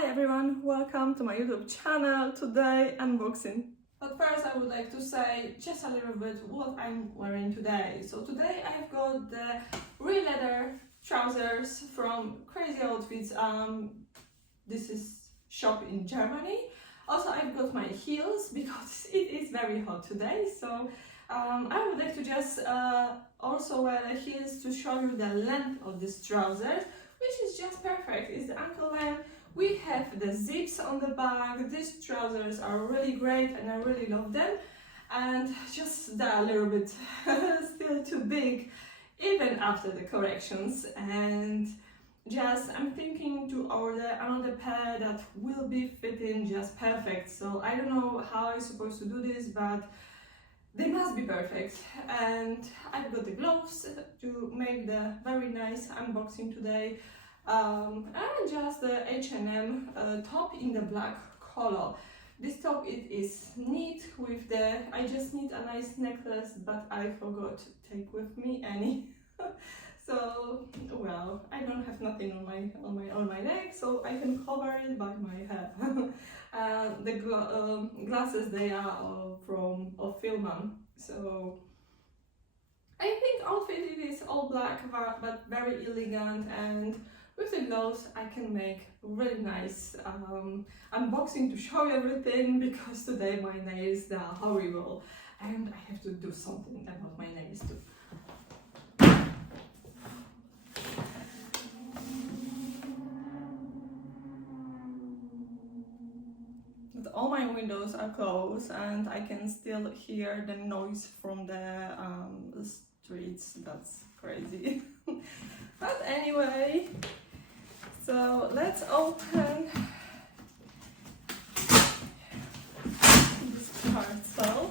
Hi everyone, welcome to my YouTube channel. Today unboxing. But first I would like to say just a little bit what I'm wearing today. So today I've got the real leather trousers from Crazy Outfits. This is shop in Germany. Also I've got my heels because it is very hot today. So I would like to just also wear the heels to show you the length of this trousers, which is just perfect. It's the ankle length. We have the zips on the back. These trousers are really great and I really love them. And just they're a little bit still too big even after the corrections. And just I'm thinking to order another pair that will be fitting just perfect. So I don't know how I'm supposed to do this, but they must be perfect. And I've got the gloves to make the very nice unboxing today. And just the H&M top in the black color. This top, it is neat with the, I just need a nice necklace, but I forgot to take with me any. So, well, I don't have nothing on my neck, so I can cover it by my hair. The glasses, they are from Filman. So I think outfit it is all black but very elegant, and with the gloves I can make really nice unboxing to show you everything, because today my nails are horrible and I have to do something about my nails too. But all my windows are closed and I can still hear the noise from the streets. That's crazy. But anyway, so let's open this parcel.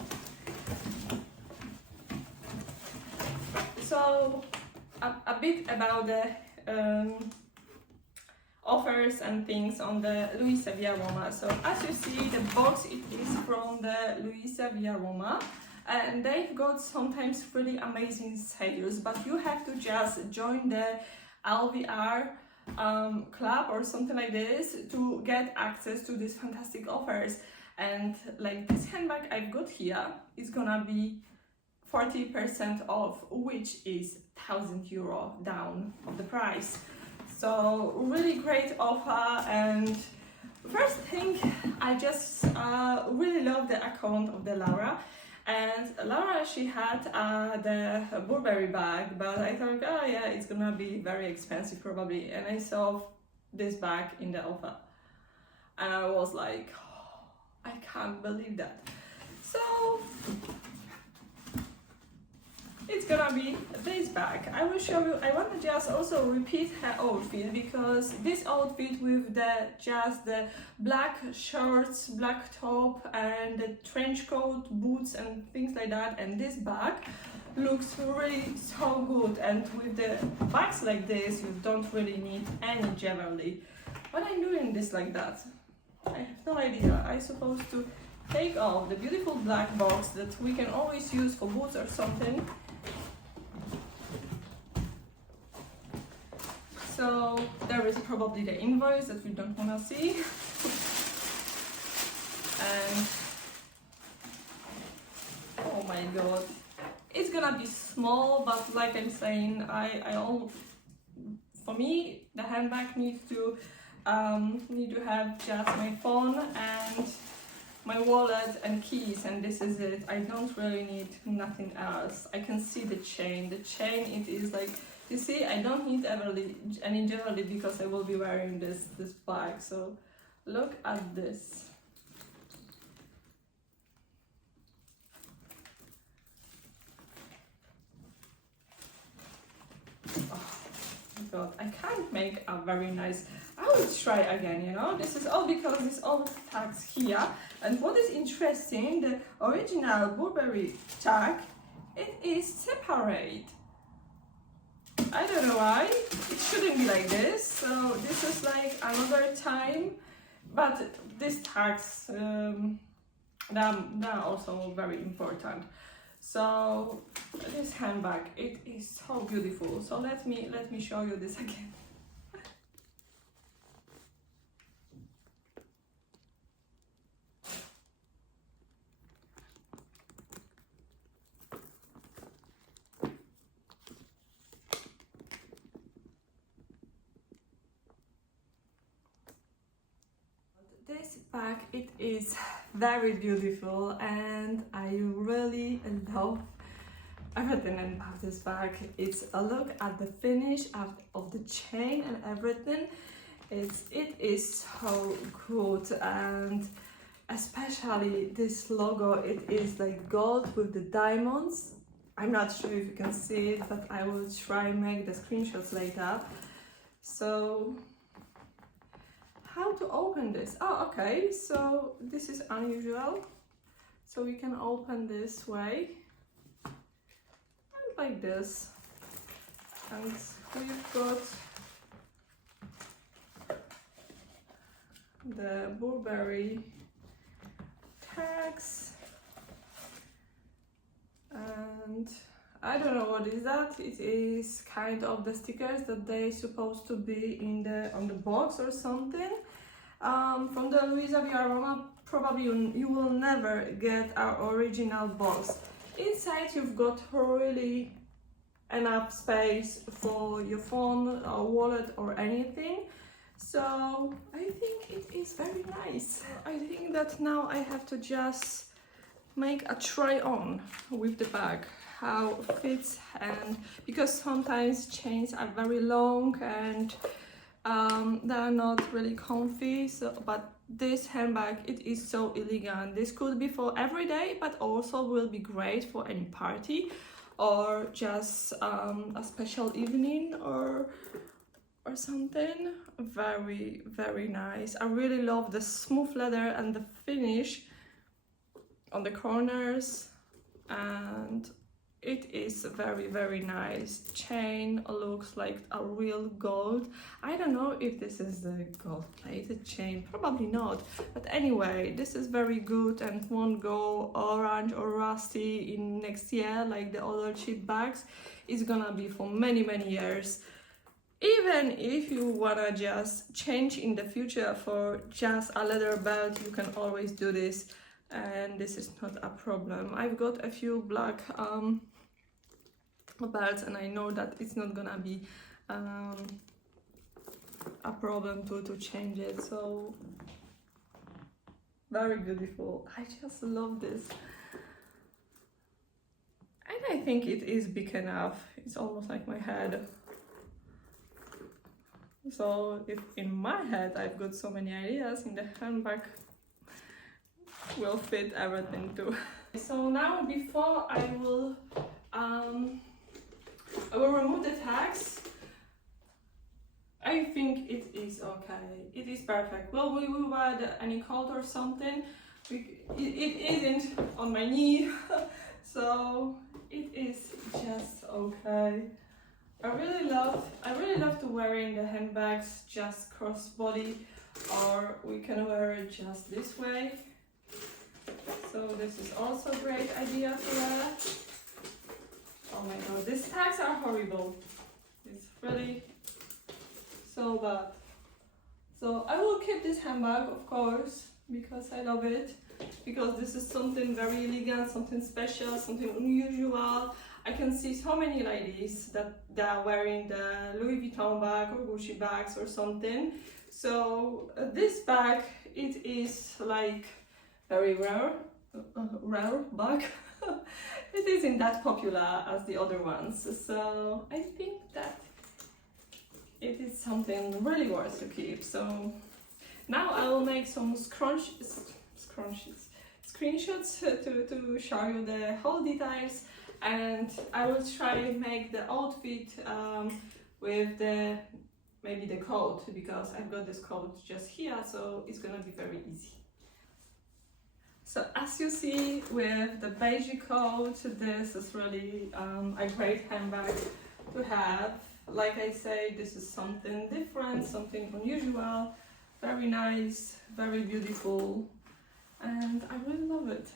So a bit about the offers and things on the Luisa Via Roma. So as you see, the box, it is from the Luisa Via Roma, and they've got sometimes really amazing sales, but you have to just join the LVR club or something like this to get access to these fantastic offers. And like this handbag I've got here is gonna be 40% off, which is €1,000 down of the price. So really great offer. And first thing, I just really love the account of the Laura. And Laura, she had the Burberry bag, but I thought, oh yeah, it's gonna be very expensive probably. And I saw this bag in the offer and I was like, oh, I can't believe that. So it's gonna be this bag. I will show you. I want to just also repeat her outfit, because this outfit with just the black shorts, black top and the trench coat, boots and things like that, and this bag looks really so good. And with the bags like this, you don't really need any jewelry. But I'm doing this like that, I have no idea. I'm supposed to take off the beautiful black box that we can always use for boots or something. So there is probably the invoice that we don't want to see. And oh my god, it's gonna be small, but like I'm saying, for me the handbag needs to have just my phone and my wallet and keys, and this is it. I don't really need nothing else. I can see the chain. The chain, it is like, you see, I don't need any jewelry because I will be wearing this bag. So look at this. Oh my god, I can't make a very nice. I will try again, you know. This is all because it's all tags here. And what is interesting, the original Burberry tag, it is separate. I don't know why, it shouldn't be like this. So this is like another time, but these tags, they're also very important. So this handbag, it is so beautiful. So let me show you this again. bag, it is very beautiful and I really love everything about this bag. It's a look at the finish of the chain and everything. It is so good, and especially this logo, it is like gold with the diamonds. I'm not sure if you can see it, but I will try make the screenshots later. So how to open this? Oh, okay, so this is unusual. So we can open this way and like this, and we've got the Burberry tags, and I don't know what is that. It is kind of the stickers that they supposed to be on the box or something. From the Luisa Viaroma, probably you will never get our original box. Inside you've got really enough space for your phone or wallet or anything. So I think it is very nice. I think that now I have to just make a try on with the bag, how it fits, and because sometimes chains are very long and they are not really comfy. So, but this handbag, it is so elegant. This could be for every day, but also will be great for any party or just a special evening or something. Very, very nice. I really love the smooth leather and the finish on the corners, and it is very, very nice. Chain looks like a real gold. I don't know if this is the gold plated chain, probably not, but anyway, this is very good and won't go orange or rusty in next year like the other cheap bags. It's gonna be for many, many years. Even if you wanna just change in the future for just a leather belt, you can always do this, and this is not a problem. I've got a few black belts, and I know that it's not gonna be a problem to change it. So very beautiful. I just love this, and I think it is big enough. It's almost like my head. So if in my head I've got so many ideas, in the handbag will fit everything too. So now before I will remove the tags, I think it is okay. It is perfect. Well, we will wear any coat or something. It isn't on my knee, so it is just okay. I really love to wearing the handbags just crossbody, or we can wear it just this way. So this is also a great idea to wear. Oh my god, these tags are horrible. It's really so bad. So I will keep this handbag, of course, because I love it. Because this is something very elegant, something special, something unusual. I can see so many ladies that they are wearing the Louis Vuitton bag or Gucci bags or something. So this bag, it is like very rare bag. It isn't that popular as the other ones. So I think that it is something really worth to keep. So now I will make some screenshots to show you the whole details. And I will try and make the outfit with maybe the coat, because I've got this coat just here, so it's gonna be very easy. So as you see with the beige coat, this is really a great handbag to have. Like I say, this is something different, something unusual, very nice, very beautiful, and I really love it.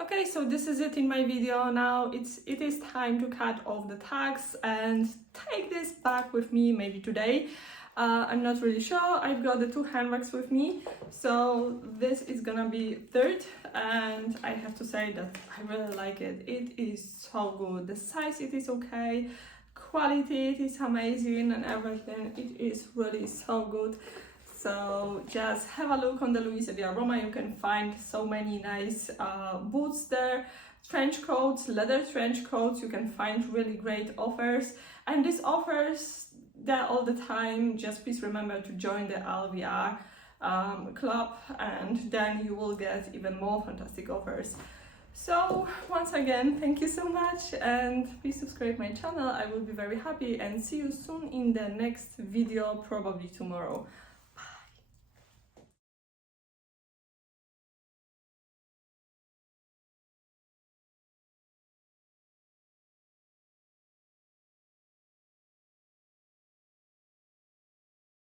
Okay, so this is it in my video. Now it is time to cut off the tags and take this back with me maybe today. I'm not really sure. I've got the two handbags with me, so this is gonna be third, and I have to say that I really like it. It is so good. The size, it is okay. Quality, it is amazing, and everything. It is really so good. So just have a look on the Louisa Via Roma. You can find so many nice boots there, trench coats, leather trench coats. You can find really great offers, and these offers, they're all the time. Just please remember to join the LVR club, and then you will get even more fantastic offers. So once again, thank you so much, and please subscribe my channel. I will be very happy, and see you soon in the next video, probably tomorrow.